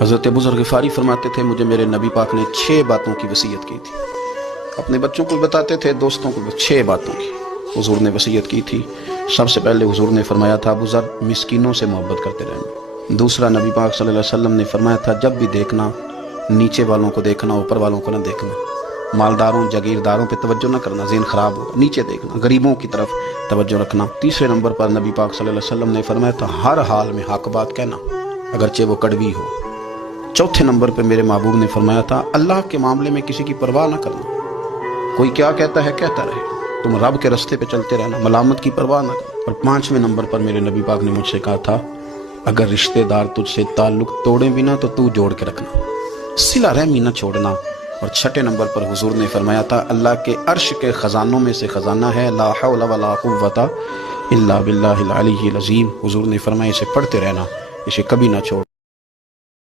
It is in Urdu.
حضرت ابو ذر غفاری فرماتے تھے مجھے میرے نبی پاک نے 6 باتوں کی وصیت کی تھی. اپنے بچوں کو بتاتے تھے، دوستوں کو 6 باتوں کی حضور نے وصیت کی تھی. سب سے پہلے حضور نے فرمایا تھا ابو ذر مسکینوں سے محبت کرتے رہنا. دوسرا نبی پاک صلی اللہ علیہ وسلم نے فرمایا تھا جب بھی دیکھنا نیچے والوں کو دیکھنا، اوپر والوں کو نہ دیکھنا. مالداروں جاگیرداروں پہ توجہ نہ کرنا، ذہن خراب ہوگا. نیچے دیکھنا، غریبوں کی طرف توجہ رکھنا. تیسرے نمبر پر نبی پاک صلی اللہ علیہ وسلم نے فرمایا تھا ہر حال میں حق بات کہنا اگرچہ وہ کڑوی ہو. چوتھے نمبر پہ میرے محبوب نے فرمایا تھا اللہ کے معاملے میں کسی کی پرواہ نہ کرنا. کوئی کیا کہتا ہے کہتا رہے، تم رب کے رستے پہ چلتے رہنا، ملامت کی پرواہ نہ کرنا. اور پانچویں نمبر پر میرے نبی پاک نے مجھ سے کہا تھا اگر رشتہ دار تجھ سے تعلق توڑیں بھی نہ تو جوڑ کے رکھنا، صلہ رحمی نہ چھوڑنا. اور چھٹے نمبر پر حضور نے فرمایا تھا اللہ کے عرش کے خزانوں میں سے خزانہ ہے لا حول ولا قوت الا باللہ العلی العظیم. حضور نے فرمایا اسے پڑھتے رہنا، اسے کبھی نہ چھوڑ.